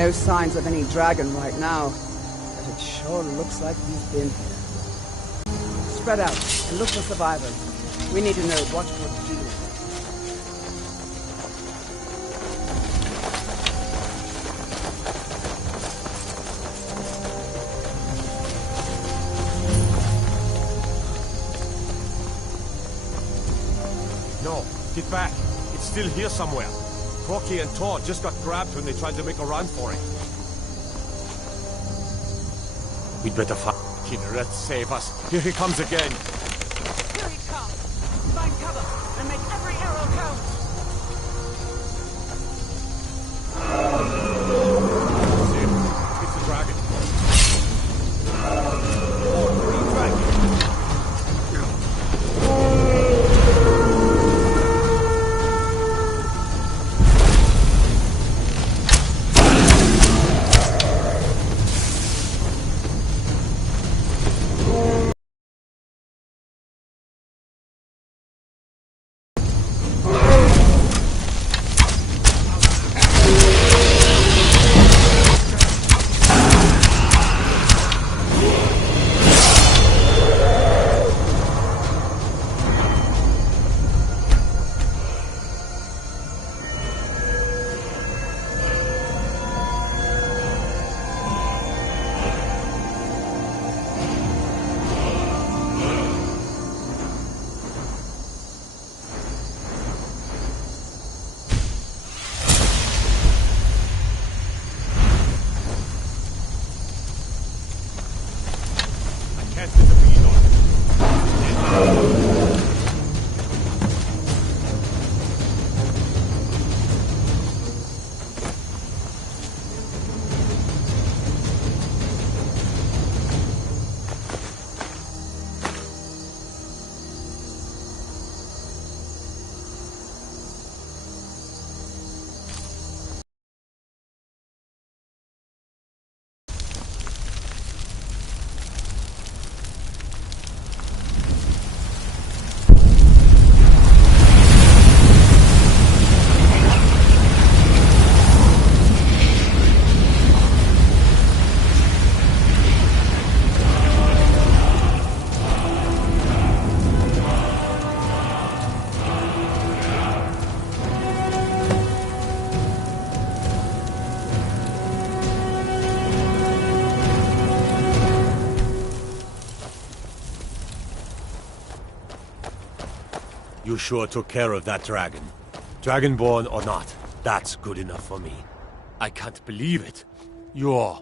No signs of any dragon right now, but it sure looks like he's been here. Spread out and look for survivors. We need to know what we're dealing with. No, get back. It's still here somewhere. Corky and Tor just got grabbed when they tried to make a run for it. We'd better find Kinneret, save us. Here he comes again. Here he comes! Find cover and make every arrow count! See him. It's the dragon. Oh, green dragon. You sure took care of that dragon. Dragonborn or not, that's good enough for me. I can't believe it. You're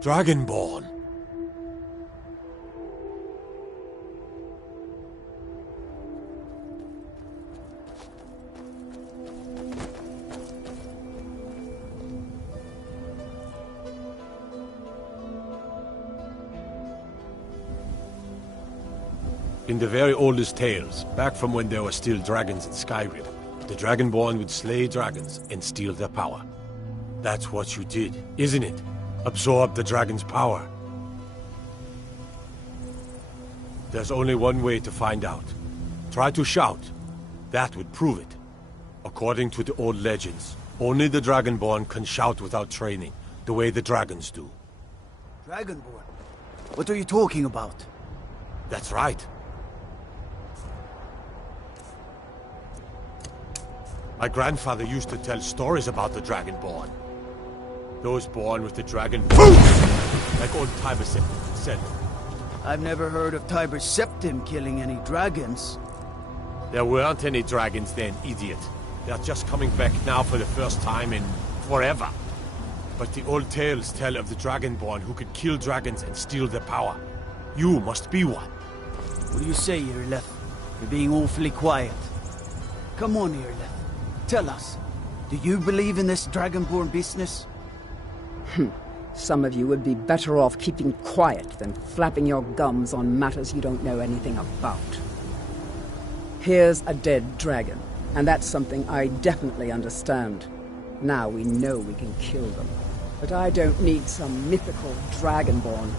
Dragonborn. In the very oldest tales, back from when there were still dragons in Skyrim, the Dragonborn would slay dragons and steal their power. That's what you did, isn't it? Absorb the dragon's power. There's only one way to find out. Try to shout. That would prove it. According to the old legends, only the Dragonborn can shout without training, the way the dragons do. Dragonborn? What are you talking about? That's right. My grandfather used to tell stories about the Dragonborn. Those born with the dragon like old Tiber said. I've never heard of Tiber Septim killing any dragons. There weren't any dragons then, idiot. They're just coming back now for the first time in forever. But the old tales tell of the Dragonborn who could kill dragons and steal their power. You must be one. What do you say, Irleth? You're being awfully quiet. Come on, Irleth. Tell us, do you believe in this Dragonborn business? Some of you would be better off keeping quiet than flapping your gums on matters you don't know anything about. Here's a dead dragon, and that's something I definitely understand. Now we know we can kill them. But I don't need some mythical Dragonborn.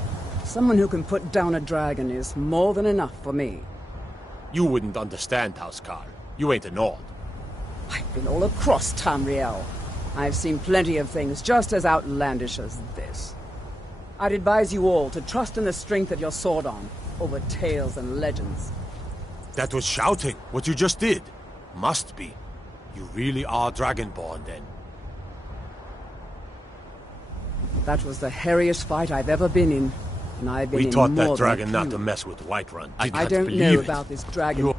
Someone who can put down a dragon is more than enough for me. You wouldn't understand, Housecarl. You ain't a Nord. I've been all across Tamriel. I've seen plenty of things just as outlandish as this. I'd advise you all to trust in the strength of your sword arm over tales and legends. That was shouting, what you just did. Must be. You really are Dragonborn, then. That was the hairiest fight I've ever been in. And I've been We in taught more that than dragon a not few. to mess with Whiterun. I don't know about this dragon. You-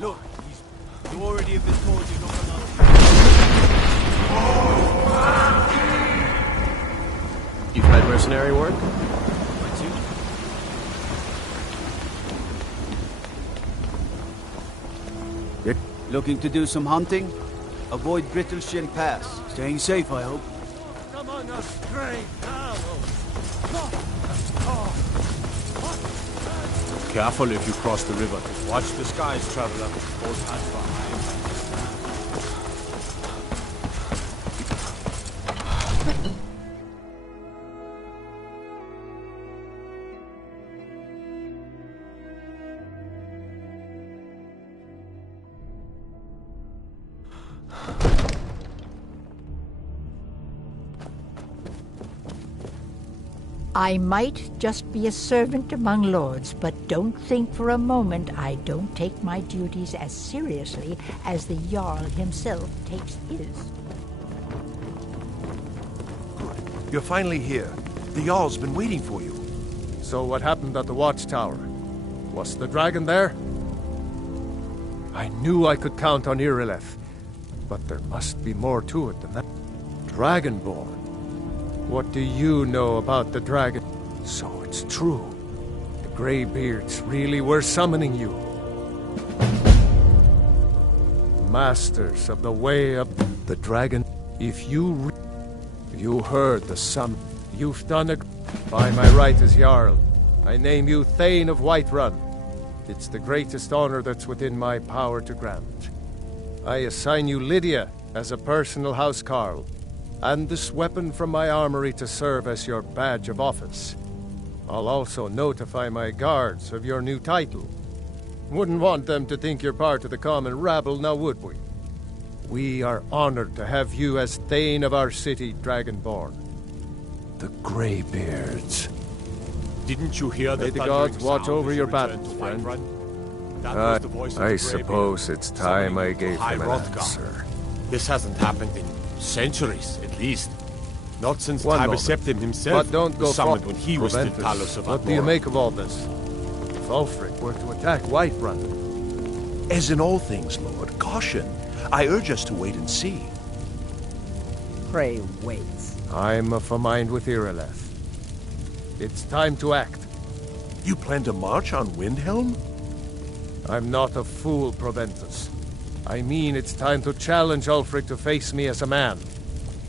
Look, you already have been told you're not allowed. You've had mercenary work? Looking to do some hunting? Avoid Brittleshin Pass. Staying safe, I hope. Come on, a stray Careful if you cross the river. Watch the skies, traveler. Both hands behind. I might just be a servant among lords, but don't think for a moment I don't take my duties as seriously as the Jarl himself takes his. Good. You're finally here. The Jarl's been waiting for you. So what happened at the watchtower? Was the dragon there? I knew I could count on Irileth, but there must be more to it than that. Dragonborn. What do you know about the dragon? So it's true. The Greybeards really were summoning you. Masters of the way of the dragon. If you heard the summon, you've done it. By my right as Jarl, I name you Thane of Whiterun. It's the greatest honor that's within my power to grant. I assign you Lydia as a personal housecarl, and this weapon from my armory to serve as your badge of office. I'll also notify my guards of your new title. Wouldn't want them to think you're part of the common rabble, now would we? We are honored to have you as Thane of our city, Dragonborn. The Greybeards. Didn't you hear the May the thundering gods watch sound over as your you returned battles, to friend. Whiterun? That was the voice of the I Greybeard, suppose it's time I summoning you to gave High him an Hrothgar. answer. This hasn't happened in centuries, at least. Not since One Tiber moment. Septim himself But don't go was summoned far. when he was still Proventus, Talos of what do you Admora. make of all this? If Ulfric were to attack Whiterun, As in all things, Lord, caution. I urge us to wait and see. Pray wait. I'm of a mind with Irileth. It's time to act. You plan to march on Windhelm? I'm not a fool, Proventus. I mean it's time to challenge Ulfric to face me as a man.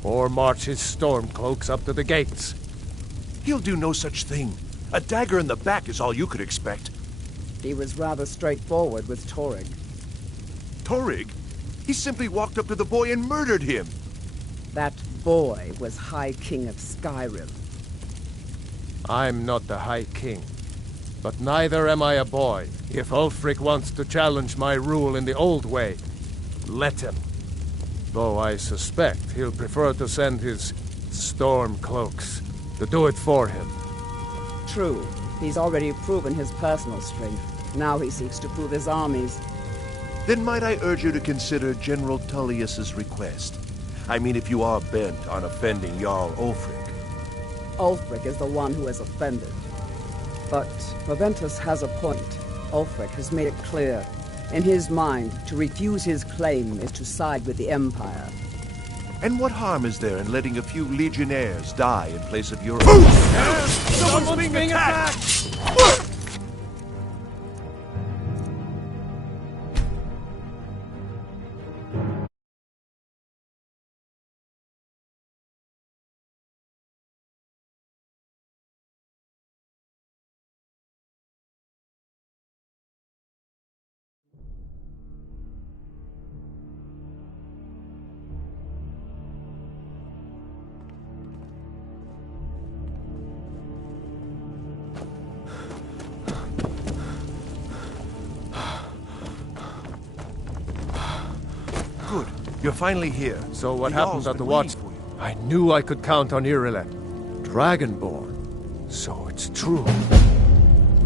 Or march his stormcloaks up to the gates. He'll do no such thing. A dagger in the back is all you could expect. He was rather straightforward with Torrig. Torrig? He simply walked up to the boy and murdered him. That boy was High King of Skyrim. I'm not the High King. But neither am I a boy. If Ulfric wants to challenge my rule in the old way, let him. Though I suspect he'll prefer to send his stormcloaks to do it for him. True, he's already proven his personal strength. Now he seeks to prove his armies. Then might I urge you to consider General Tullius's request? I mean, if you are bent on offending Jarl Ulfric. Ulfric is the one who has offended. But Proventus has a point. Ulfric has made it clear. In his mind, to refuse his claim is to side with the Empire. And what harm is there in letting a few legionnaires die in place of your own? Someone's being attacked! You're finally here. So what The happened Jarl's at the been watch? waiting for you. I knew I could count on Irileth. Dragonborn. So it's true.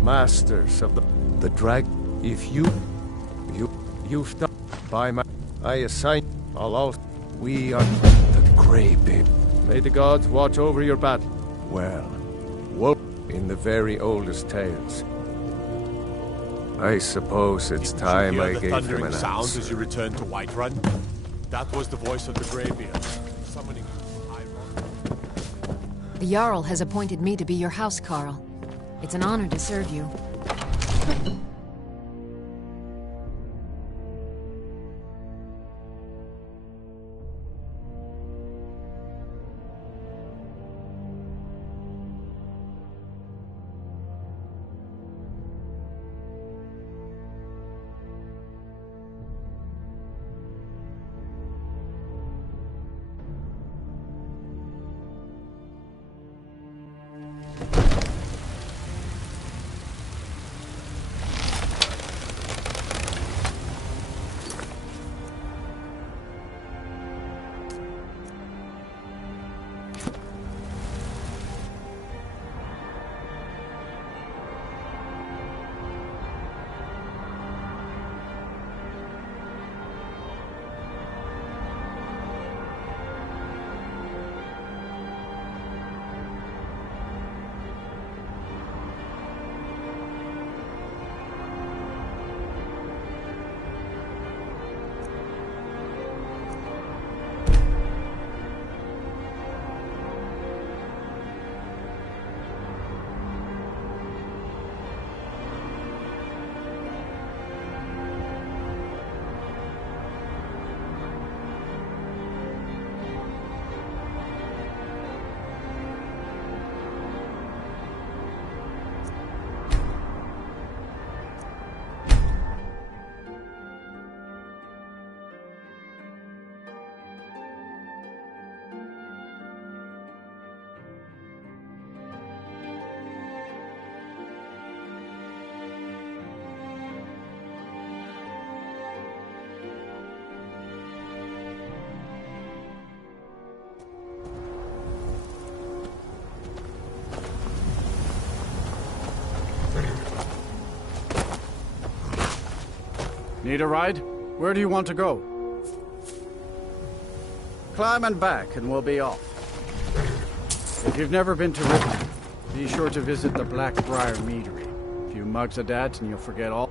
Masters of the drag. If you've done by my, I assign all out. We are the Grey Babe. May the gods watch over your battle. Well, woe in the very oldest tales. I suppose it's time I Hear the gave him thundering an sound answer. as you return to Whiterun? That was the voice of the Greybeard, summoning you to Iron. The Jarl has appointed me to be your house, Carl. It's an honor to serve you. Need a ride? Where do you want to go? Climb and back and we'll be off. If you've never been to Ripon, be sure to visit the Blackbriar Meadery. A few mugs of that and you'll forget all.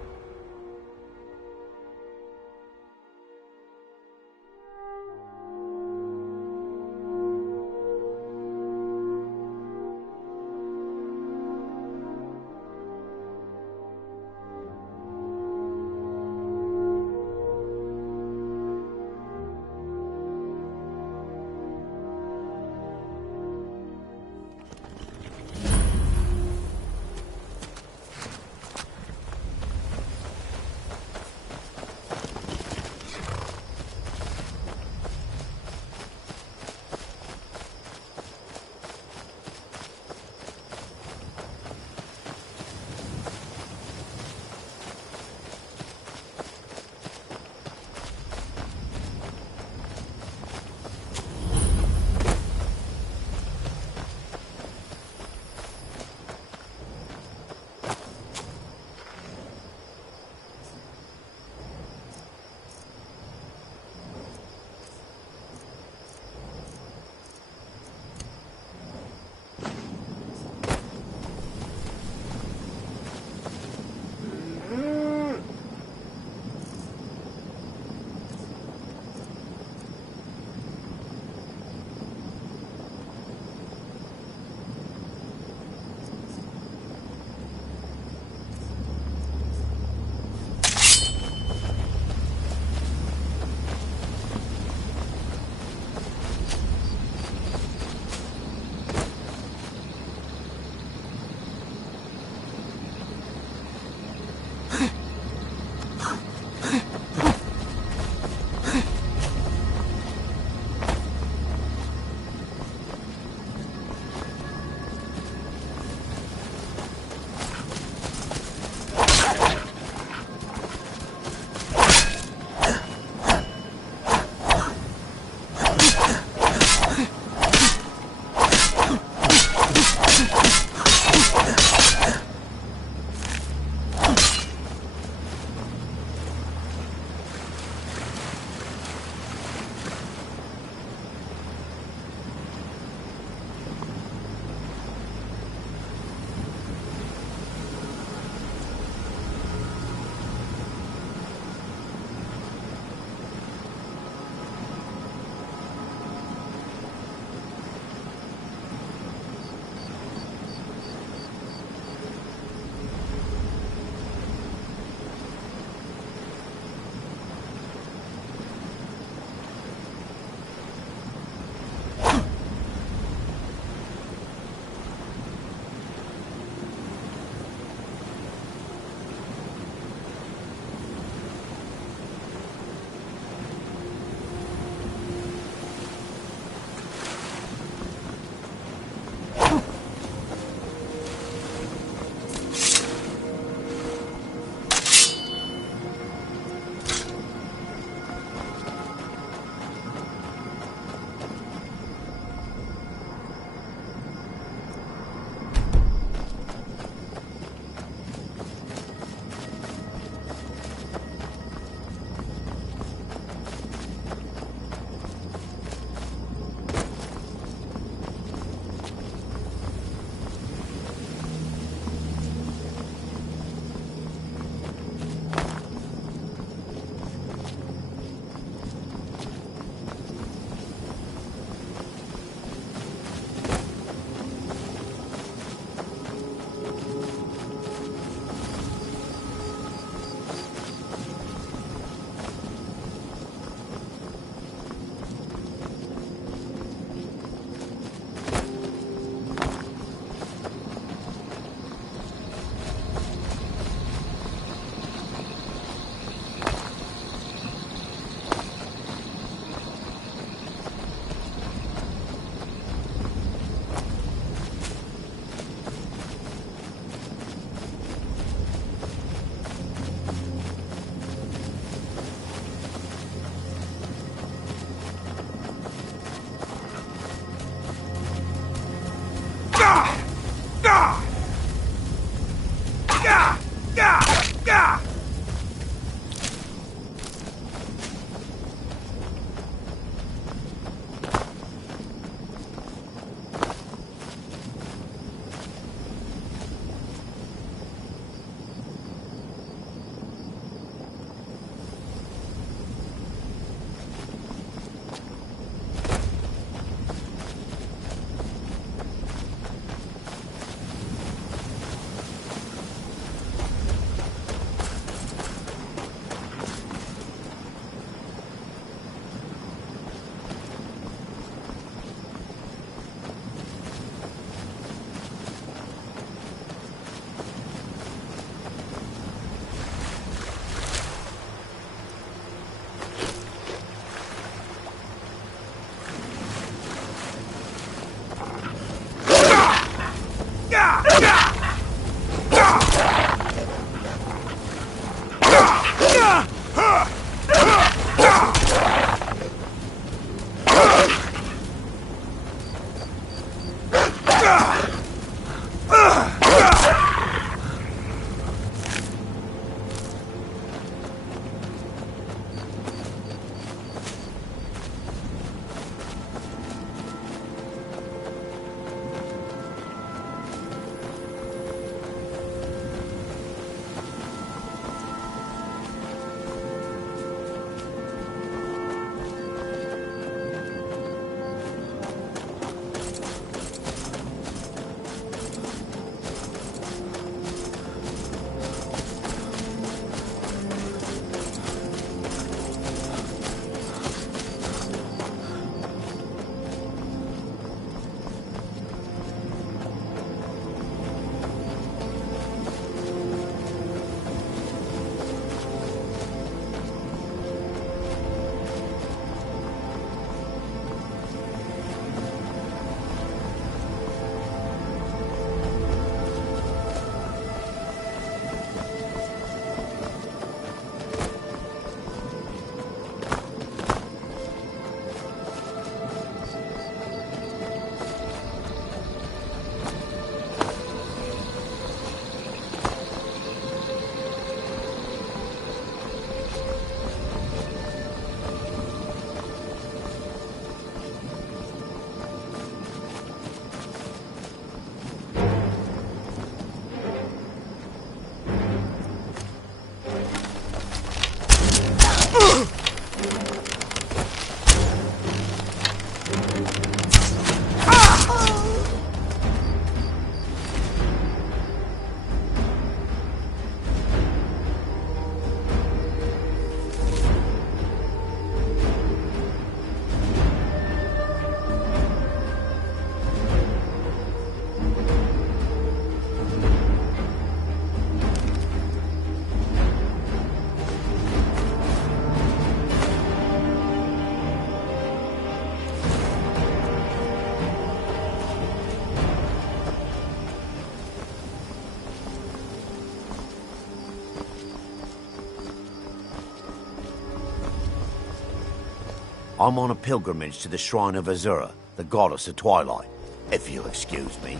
I'm on a pilgrimage to the shrine of Azura, the goddess of twilight, if you'll excuse me.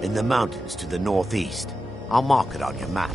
In the mountains to the northeast. I'll mark it on your map.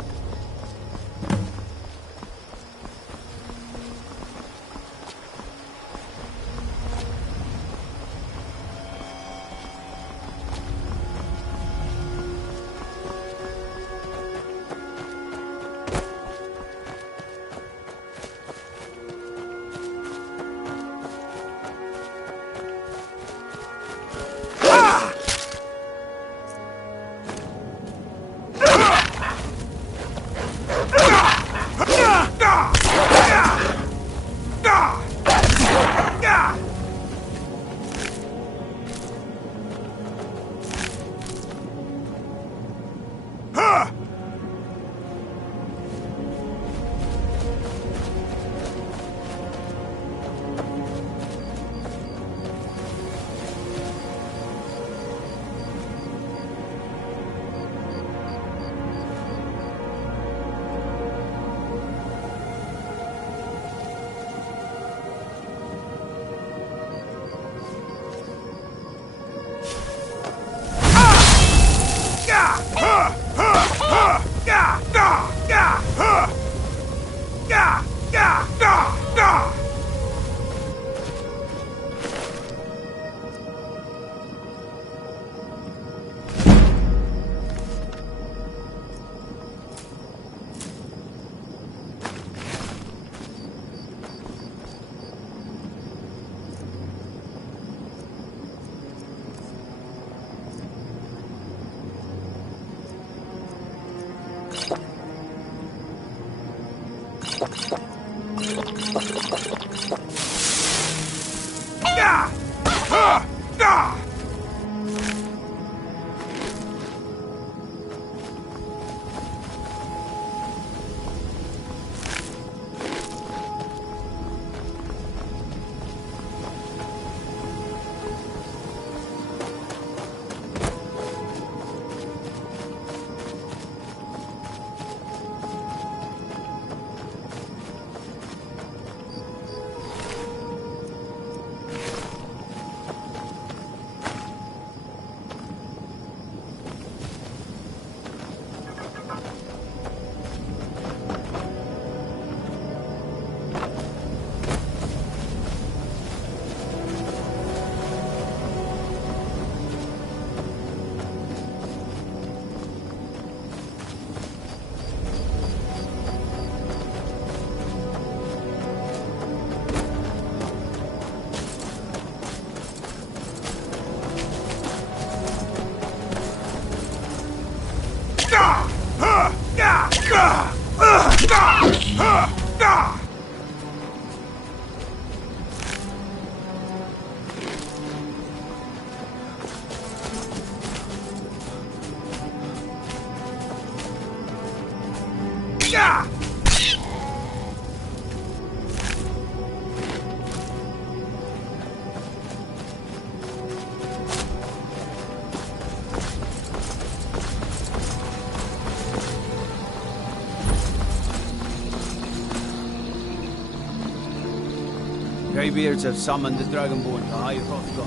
Greybeards have summoned the Dragonborn to high Hrothgar.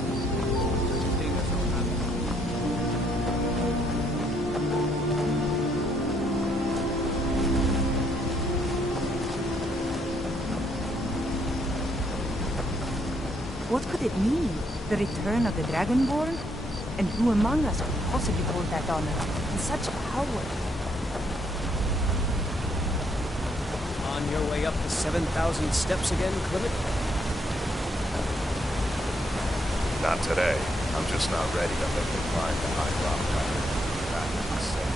What could it mean? The return of the Dragonborn? And who among us could possibly hold that honor? And such power? On your way up the 7,000 steps again, Clement? Not today. I'm just not ready to make the climb to High Hrothgar. Back to the safe.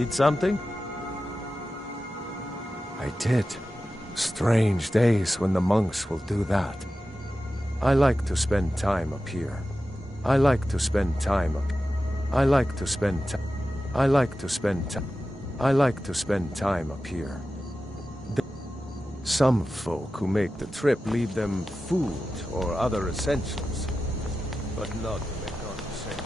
Need something? I did. Strange days when the monks will do that. I like to spend time up here. I like to spend time up. I like to spend time. I like to spend time. I like to spend time up here. Some folk who make the trip leave them food or other essentials, but not to make conversation.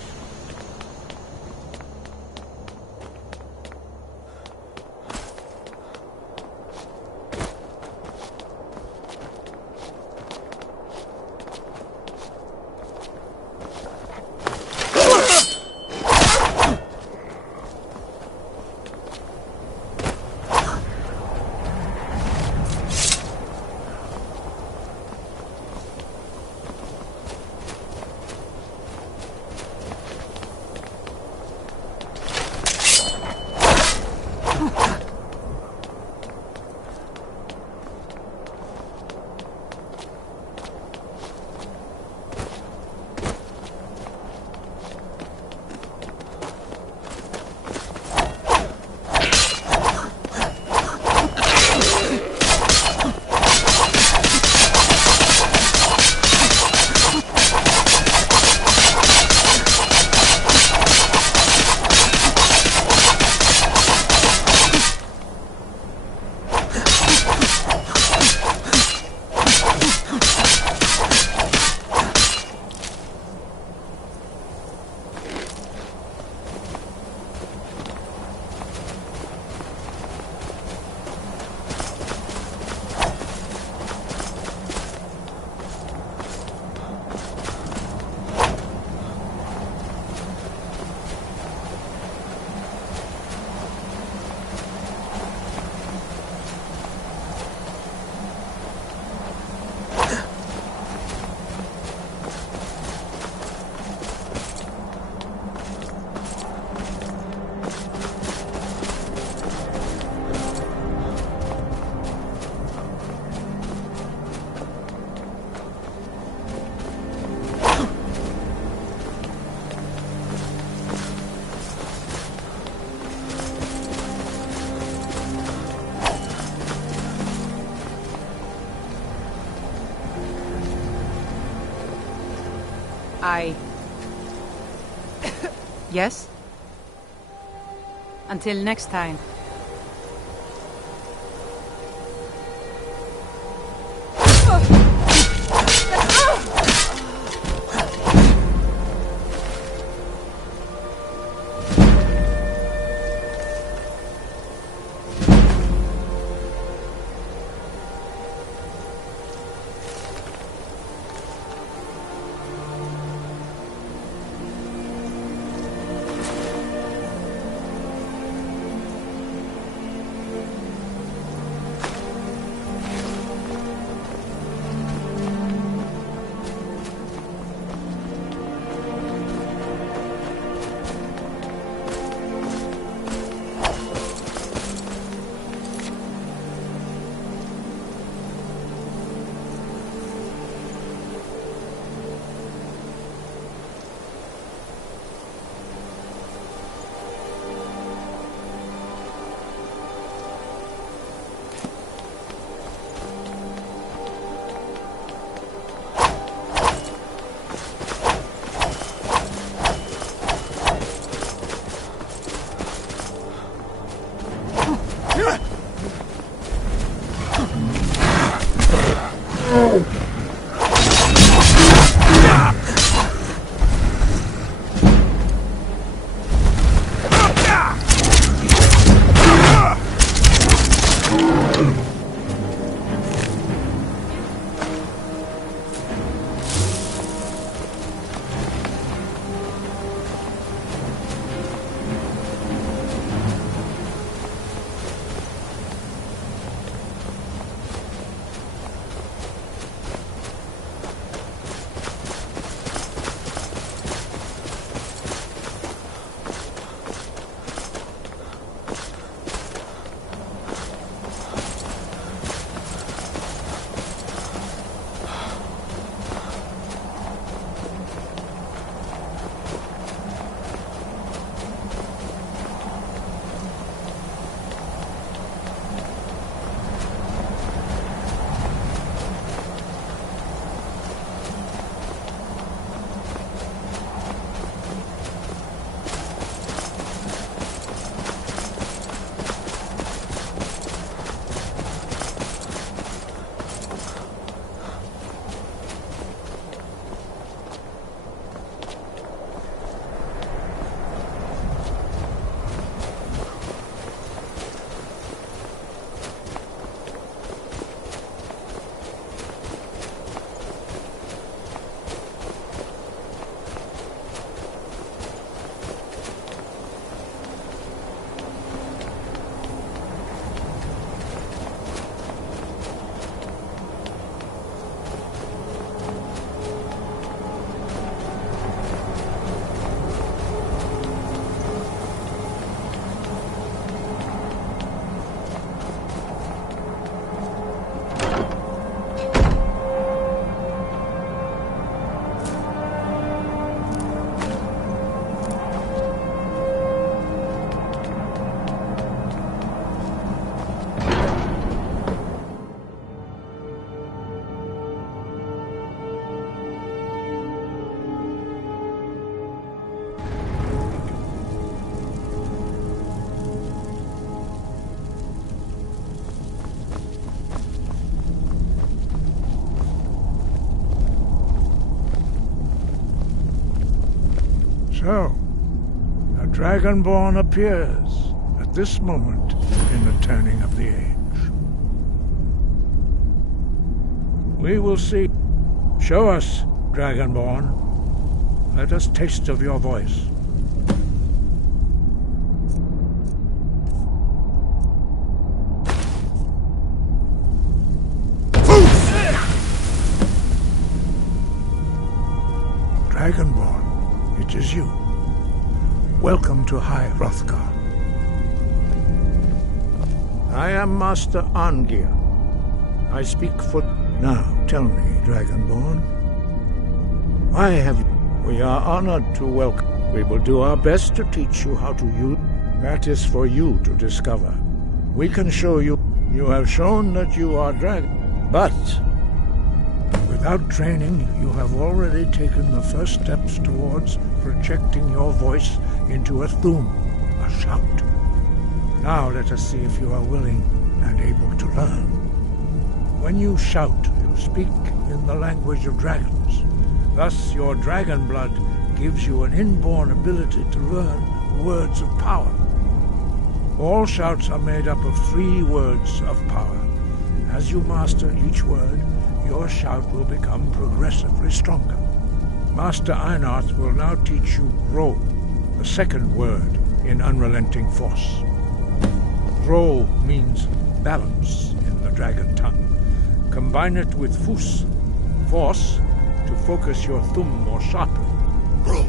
Yes? Until next time. So, a Dragonborn appears at this moment in the turning of the age. We will see. Show us, Dragonborn. Let us taste of your voice. Dragonborn, it is you. Welcome to High Hrothgar. I am Master Arngeir. I speak for... Now, tell me, Dragonborn. Why have you... We are honored to welcome. We will do our best to teach you how to use... That is for you to discover. We can show you... You have shown that you are dragon. But... without training, you have already taken the first steps towards projecting your voice into a thum, a shout. Now let us see if you are willing and able to learn. When you shout, you speak in the language of dragons. Thus, your dragon blood gives you an inborn ability to learn words of power. All shouts are made up of 3 words of power. As you master each word, your shout will become progressively stronger. Master Einarth will now teach you Ro, the second word in Unrelenting Force. Ro means balance in the dragon tongue. Combine it with Fus, force, to focus your thumb more sharply. Ro.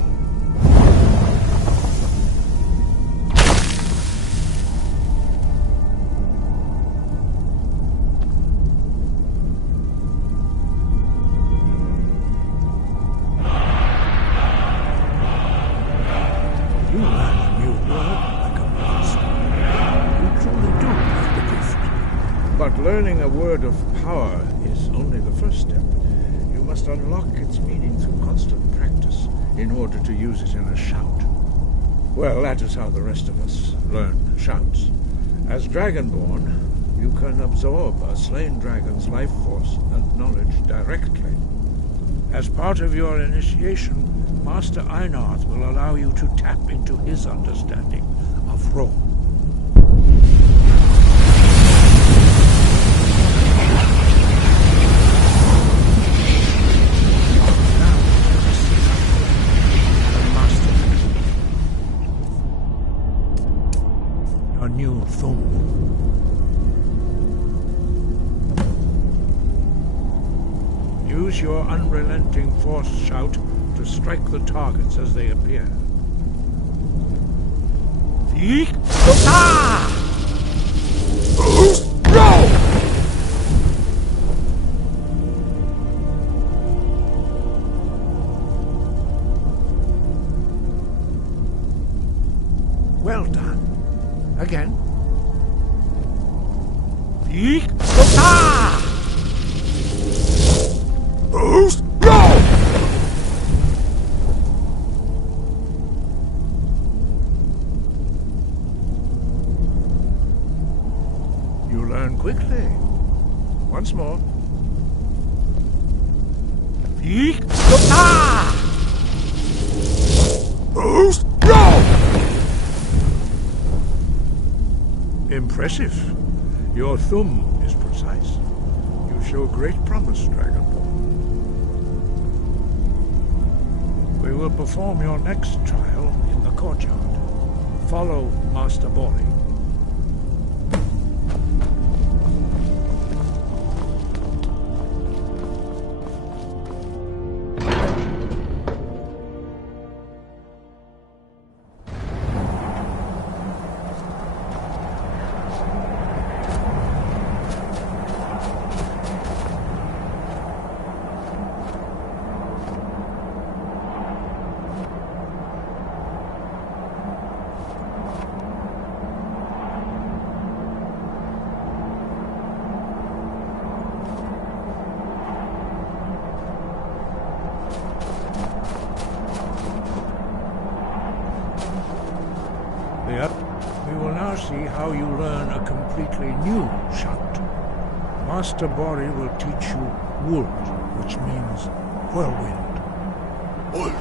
Learning a word of power is only the first step. You must unlock its meaning through constant practice in order to use it in a shout. Well, that is how the rest of us learn shouts. As Dragonborn, you can absorb a slain dragon's life force and knowledge directly. As part of your initiation, Master Einarth will allow you to tap into his understanding of Ro. New thumb. Use your unrelenting force shout to strike the targets as they appear. Well done. Again. You learn quickly. Once more. Impressive. Your thumb is precise. You show great promise, Dragonborn. We will perform your next trial in the courtyard. Follow Master Bori. We will now see how you learn a completely new shout. Master Bori will teach you Wuld, which means whirlwind. Wuld.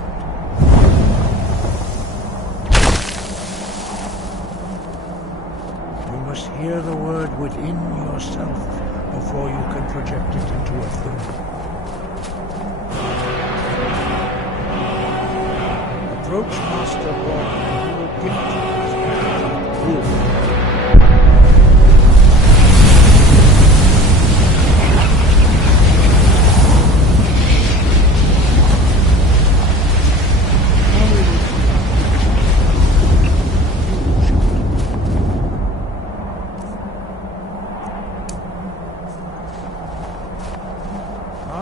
must hear the word within yourself before you can project it into a thing. Approach Master Boy and he will gift you his magic wolf.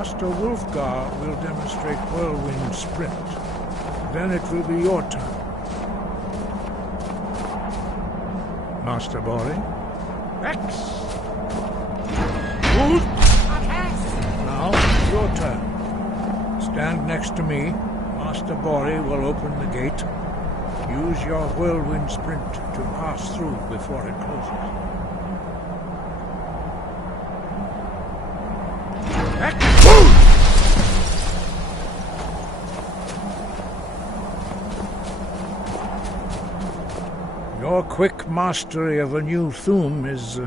Master Wolfgar will demonstrate Whirlwind Sprint. Then it will be your turn. Master Bori. X! Wolf! Now, it's your turn. Stand next to me. Master Bori will open the gate. Use your Whirlwind Sprint to pass through before it closes. Your quick mastery of a new Thuum is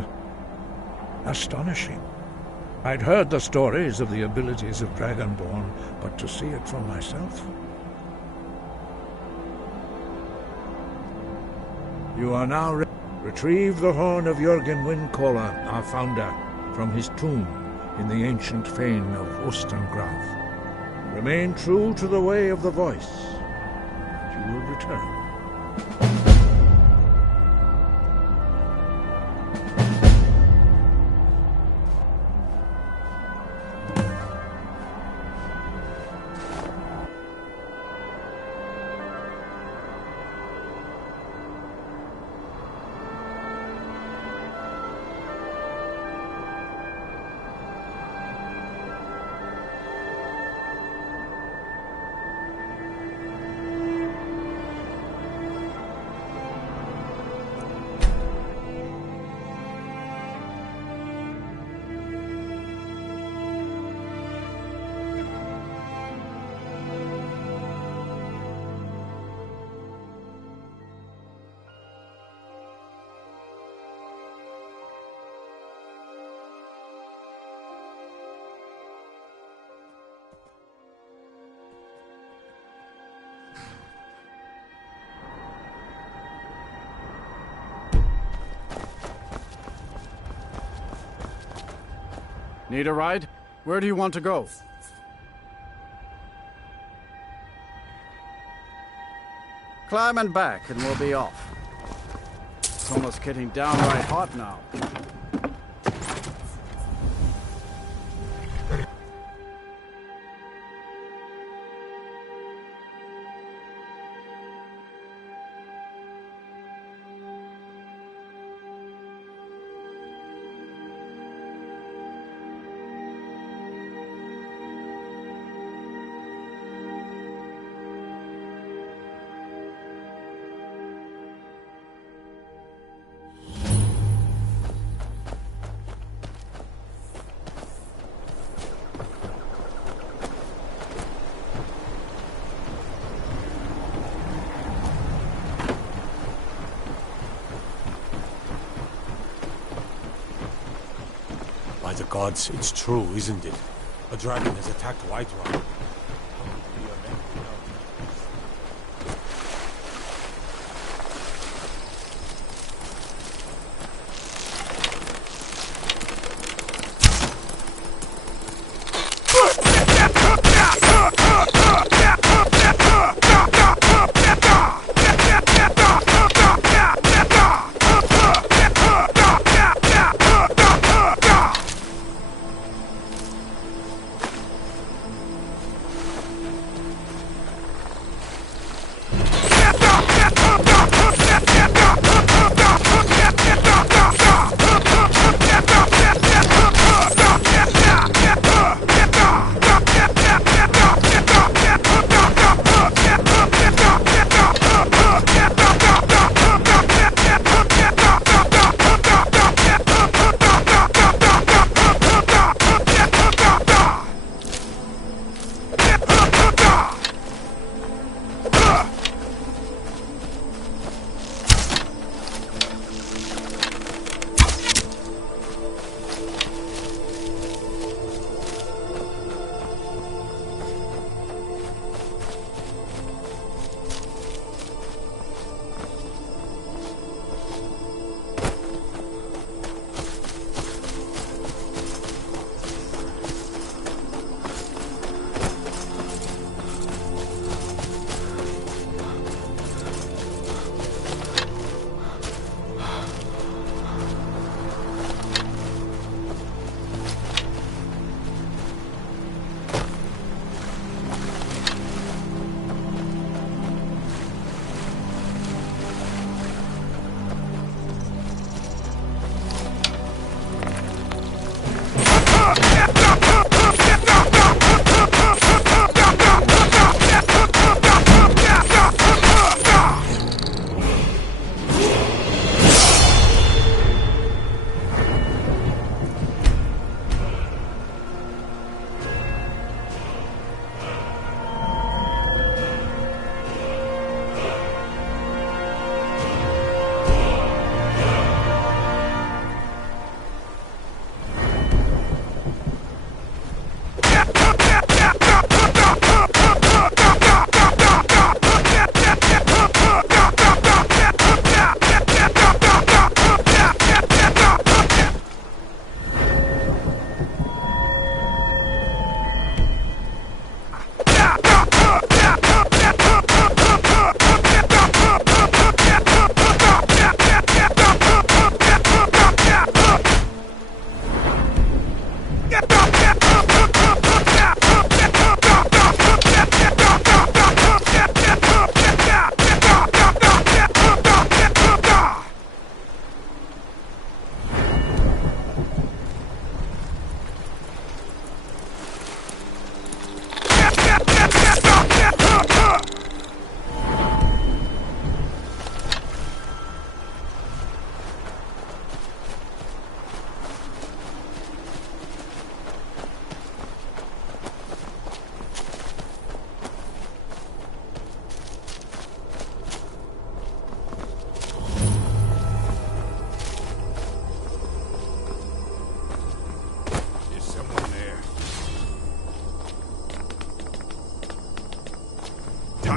astonishing. I'd heard the stories of the abilities of Dragonborn, but to see it for myself... You are now ready. Retrieve the horn of Jürgen Windcaller, our founder, from his tomb in the ancient fane of Ostengraf. Remain true to the way of the voice, and you will return. Need a ride? Where do you want to go? Climb and back and we'll be off. It's almost getting downright hot now. By the gods, it's true, isn't it? A dragon has attacked Whiterun.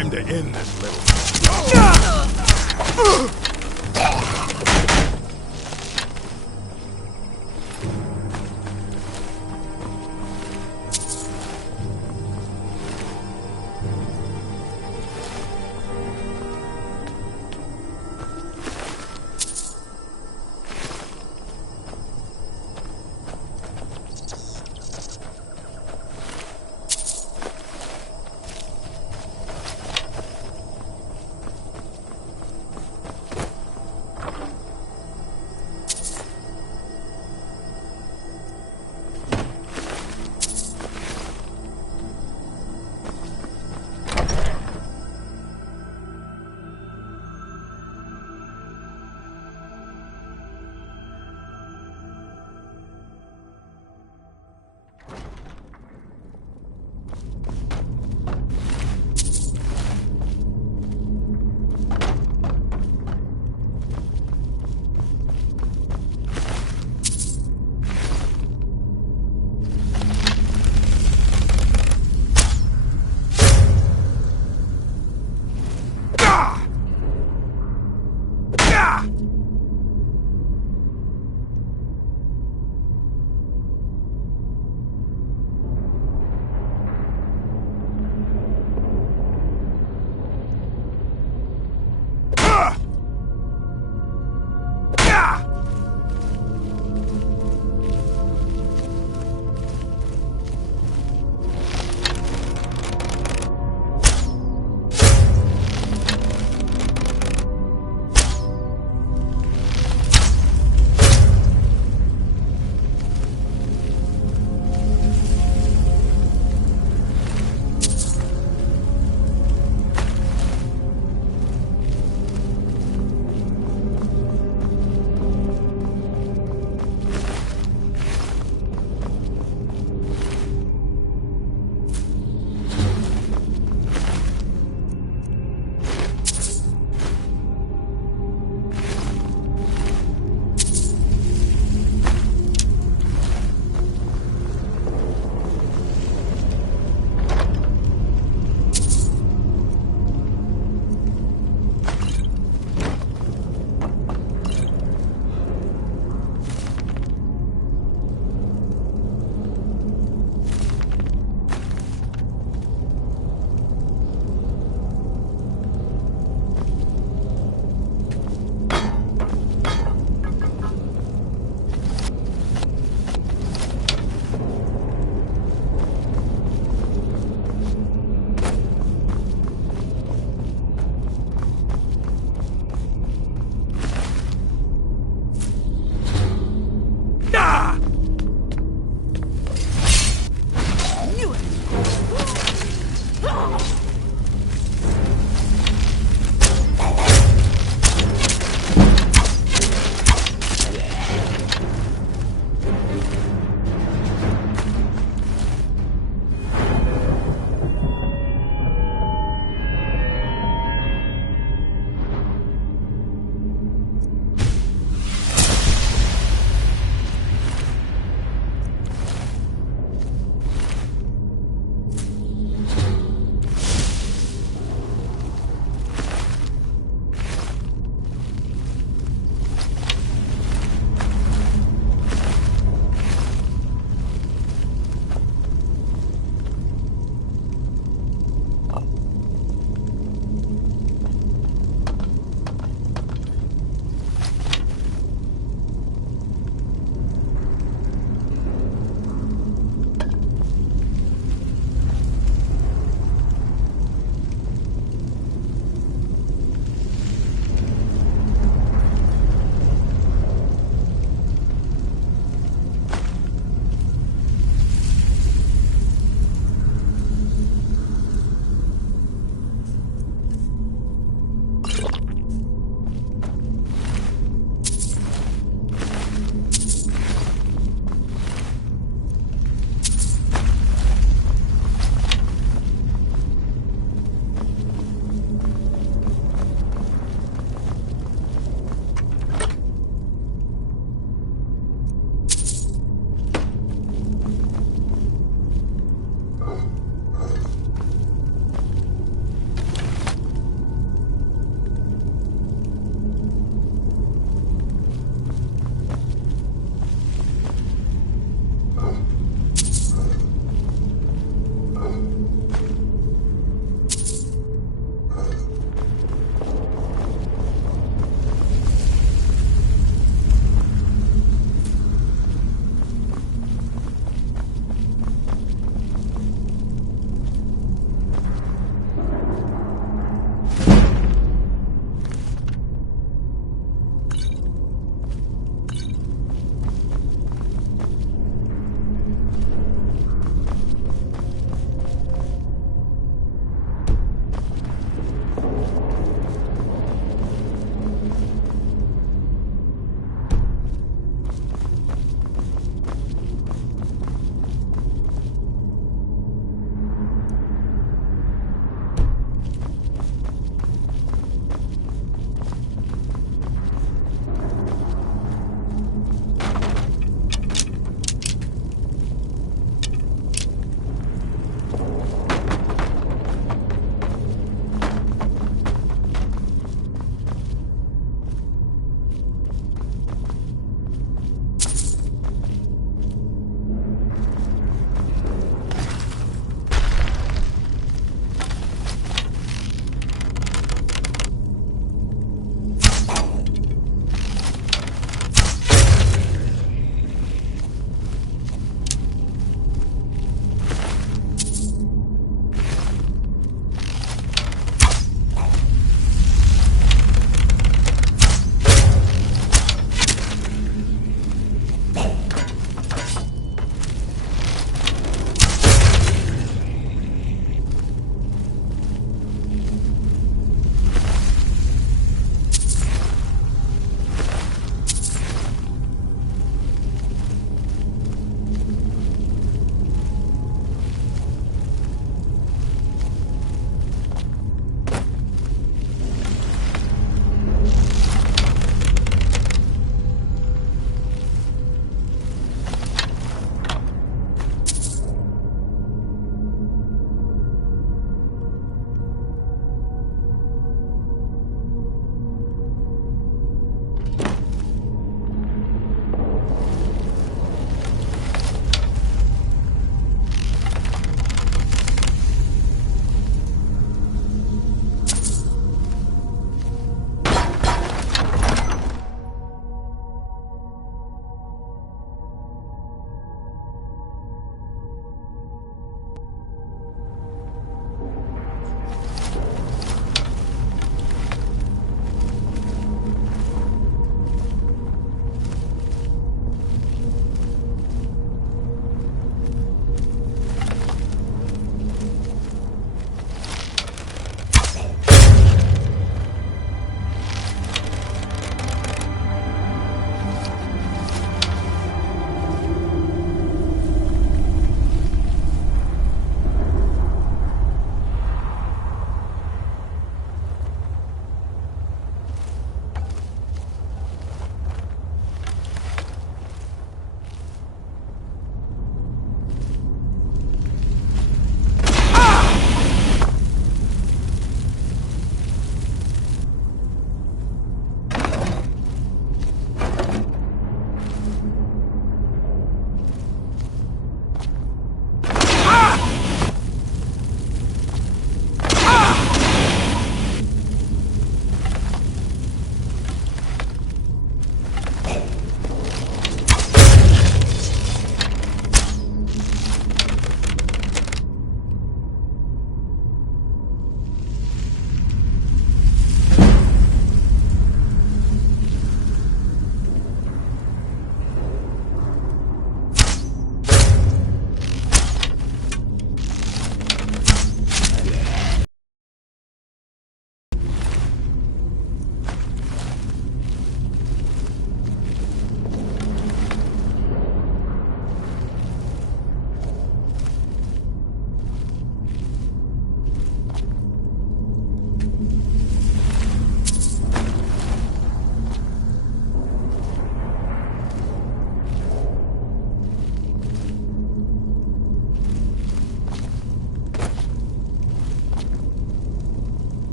time to end this little...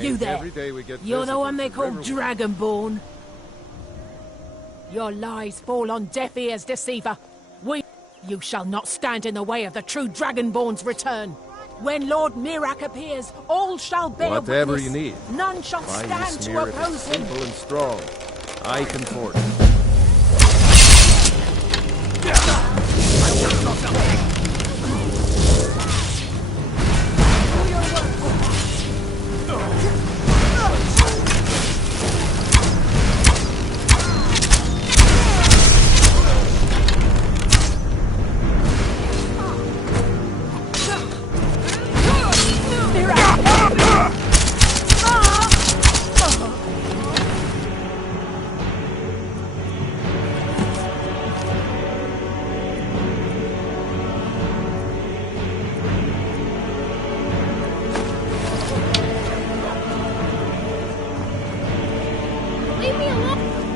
You there. Every day we get You're the one they call visitors Dragonborn. Your lies fall on deaf ears, deceiver. You shall not stand in the way of the true Dragonborn's return. When Lord Mirak appears, all shall bear Whatever witness. you need. None shall My stand to Ysmir is oppose him. simple and strong. I can force.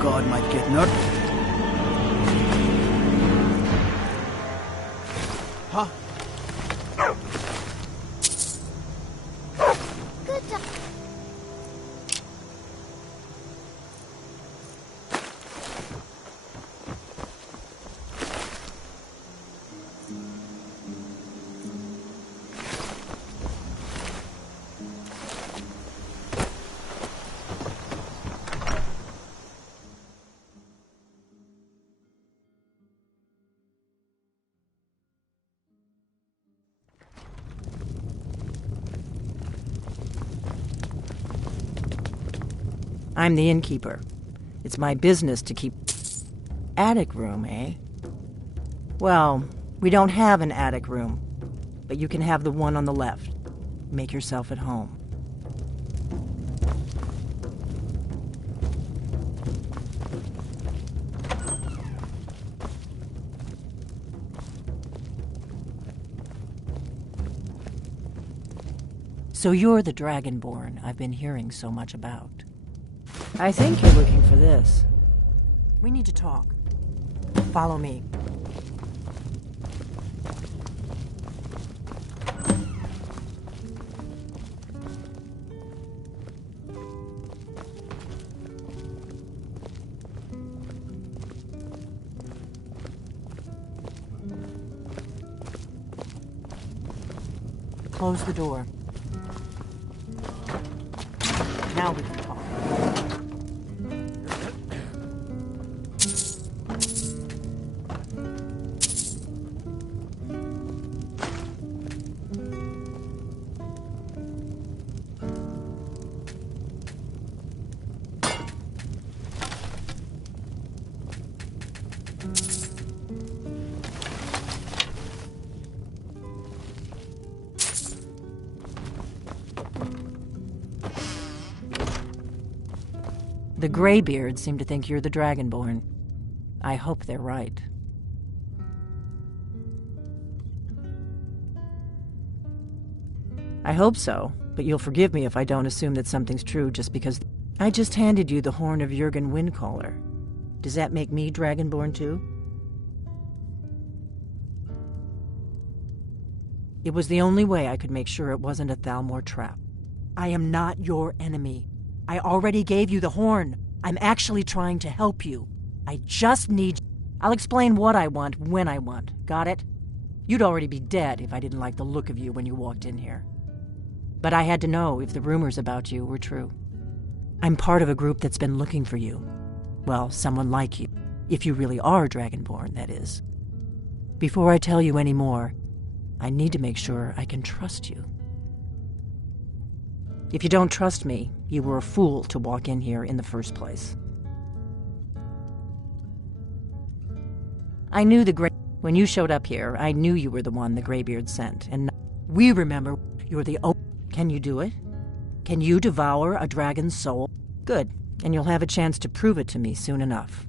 God might get nut. Huh? Good job. I'm the innkeeper. It's my business to keep... Attic room, eh? Well, we don't have an attic room, but you can have the one on the left. Make yourself at home. So you're the Dragonborn I've been hearing so much about. I think you're looking for this. We need to talk. Follow me. Close the door. Now we can talk. The Greybeards seem to think you're the Dragonborn. I hope they're right. I hope so, but you'll forgive me if I don't assume that something's true just because I just handed you the horn of Jurgen Windcaller. Does that make me Dragonborn too? It was the only way I could make sure it wasn't a Thalmor trap. I am not your enemy. I already gave you the horn. I'm actually trying to help you. I just need... I'll explain what I want when I want. Got it? You'd already be dead if I didn't like the look of you when you walked in here. But I had to know if the rumors about you were true. I'm part of a group that's been looking for you. Well, someone like you. If you really are Dragonborn, that is. Before I tell you any more, I need to make sure I can trust you. If you don't trust me, you were a fool to walk in here in the first place. I knew when you showed up here, I knew you were the one the Greybeard sent, and we remember you're the only... Can you do it? Can you devour a dragon's soul? Good, and you'll have a chance to prove it to me soon enough.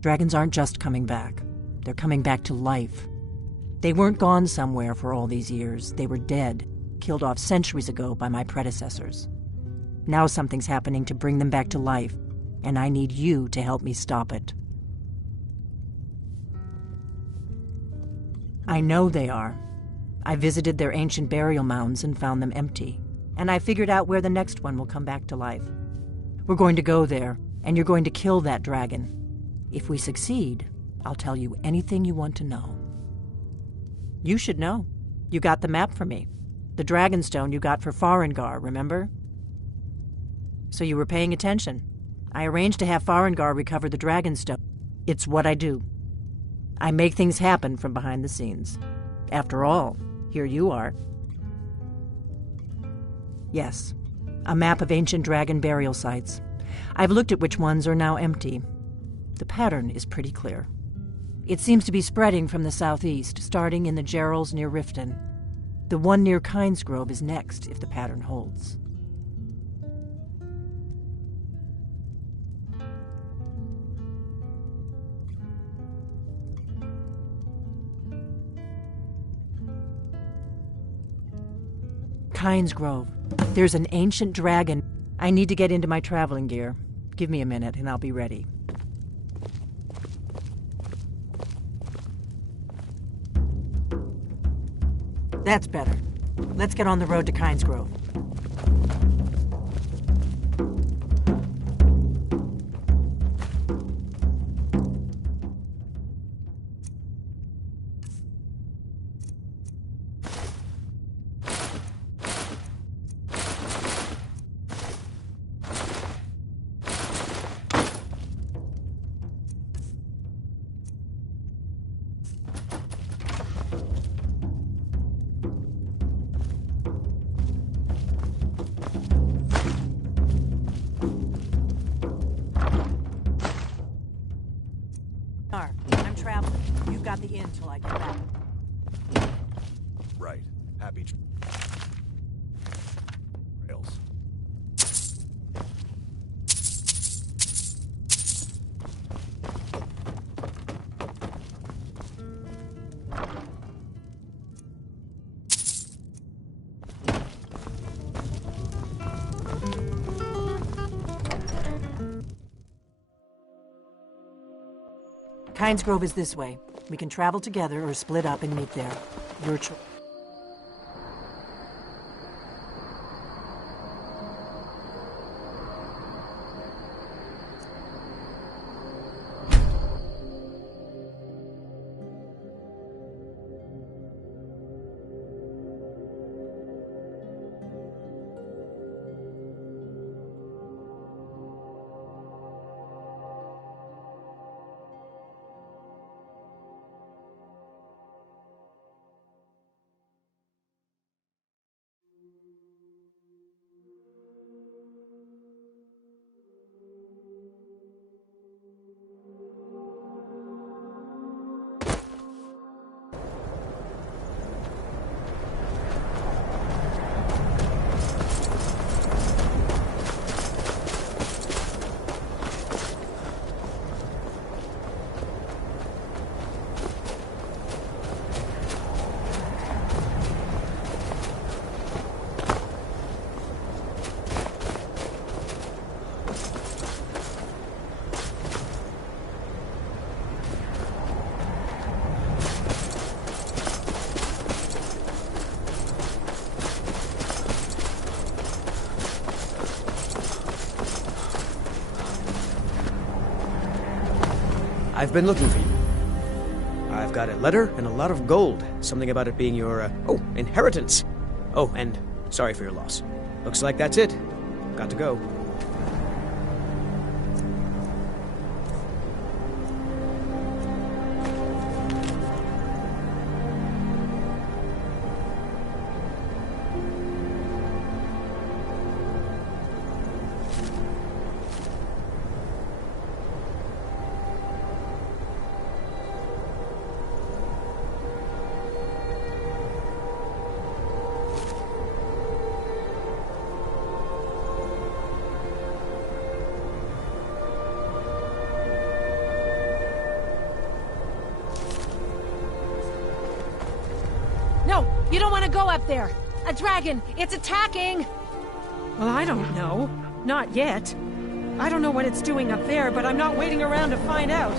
Dragons aren't just coming back. They're coming back to life. They weren't gone somewhere for all these years. They were dead, killed off centuries ago by my predecessors. Now something's happening to bring them back to life, and I need you to help me stop it. I know they are. I visited their ancient burial mounds and found them empty. And I figured out where the next one will come back to life. We're going to go there, and you're going to kill that dragon. If we succeed, I'll tell you anything you want to know. You should know. You got the map for me. The Dragonstone you got for Farengar, remember? So you were paying attention. I arranged to have Farengar recover the Dragonstone. It's what I do. I make things happen from behind the scenes. After all, here you are. Yes, a map of ancient dragon burial sites. I've looked at which ones are now empty. The pattern is pretty clear. It seems to be spreading from the southeast, starting in the Gerals near Riften. The one near Kynesgrove is next, if the pattern holds. Kynesgrove. There's an ancient dragon. I need to get into my traveling gear. Give me a minute and I'll be ready. That's better. Let's get on the road to Kynesgrove. I'm traveling. You've got the inn till I get back. Right. Happy trails. Kynesgrove is this way. We can travel together or split up and meet there. Your choice. I've been looking for you. I've got a letter and a lot of gold. Something about it being your, inheritance. Oh, and sorry for your loss. Looks like that's it. Got to go. You don't want to go up there. A dragon. It's attacking. Well, I don't know. Not yet. I don't know what it's doing up there, but I'm not waiting around to find out.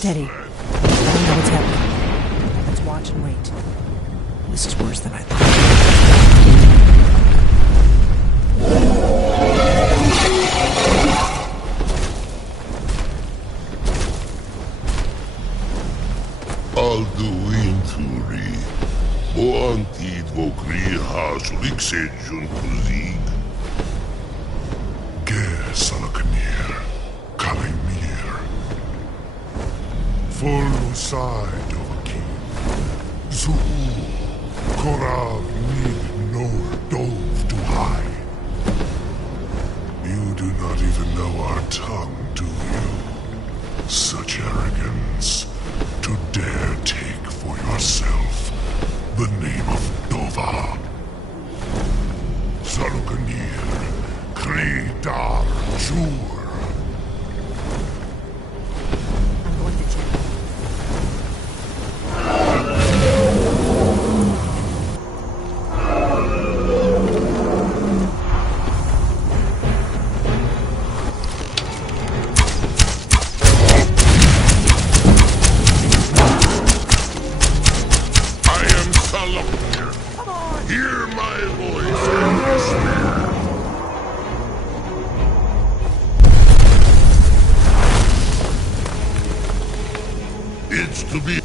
Steady. I don't know what's happening. Let's watch and wait. This is worse than I thought. Alduinturi, o antid vokri hasulik sejun kuzig. Ge salaknir, kalimir. Full side of a king. Zu, korav need no dove to hide. You do not even know our tongue, do you? Such arrogance. To dare take for yourself the name of Dova. Salukanir, Kridar Jur. I'm going to check. Hear my voice and despair. It's to be...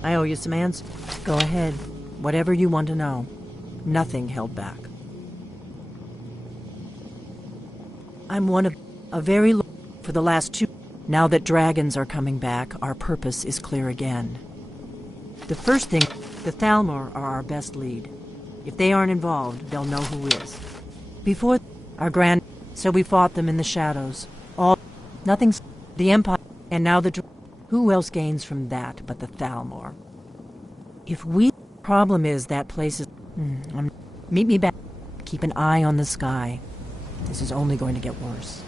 I owe you some answers. Go ahead. Whatever you want to know. Nothing held back. I'm one of a very for the last 2. Now that dragons are coming back, our purpose is clear again. The first thing, the Thalmor are our best lead. If they aren't involved, they'll know who is. Before our grand, so we fought them in the shadows. Nothing's the Empire, and now the who else gains from that but the Thalmor? If we problem is that place is meet me back. Keep an eye on the sky. This is only going to get worse.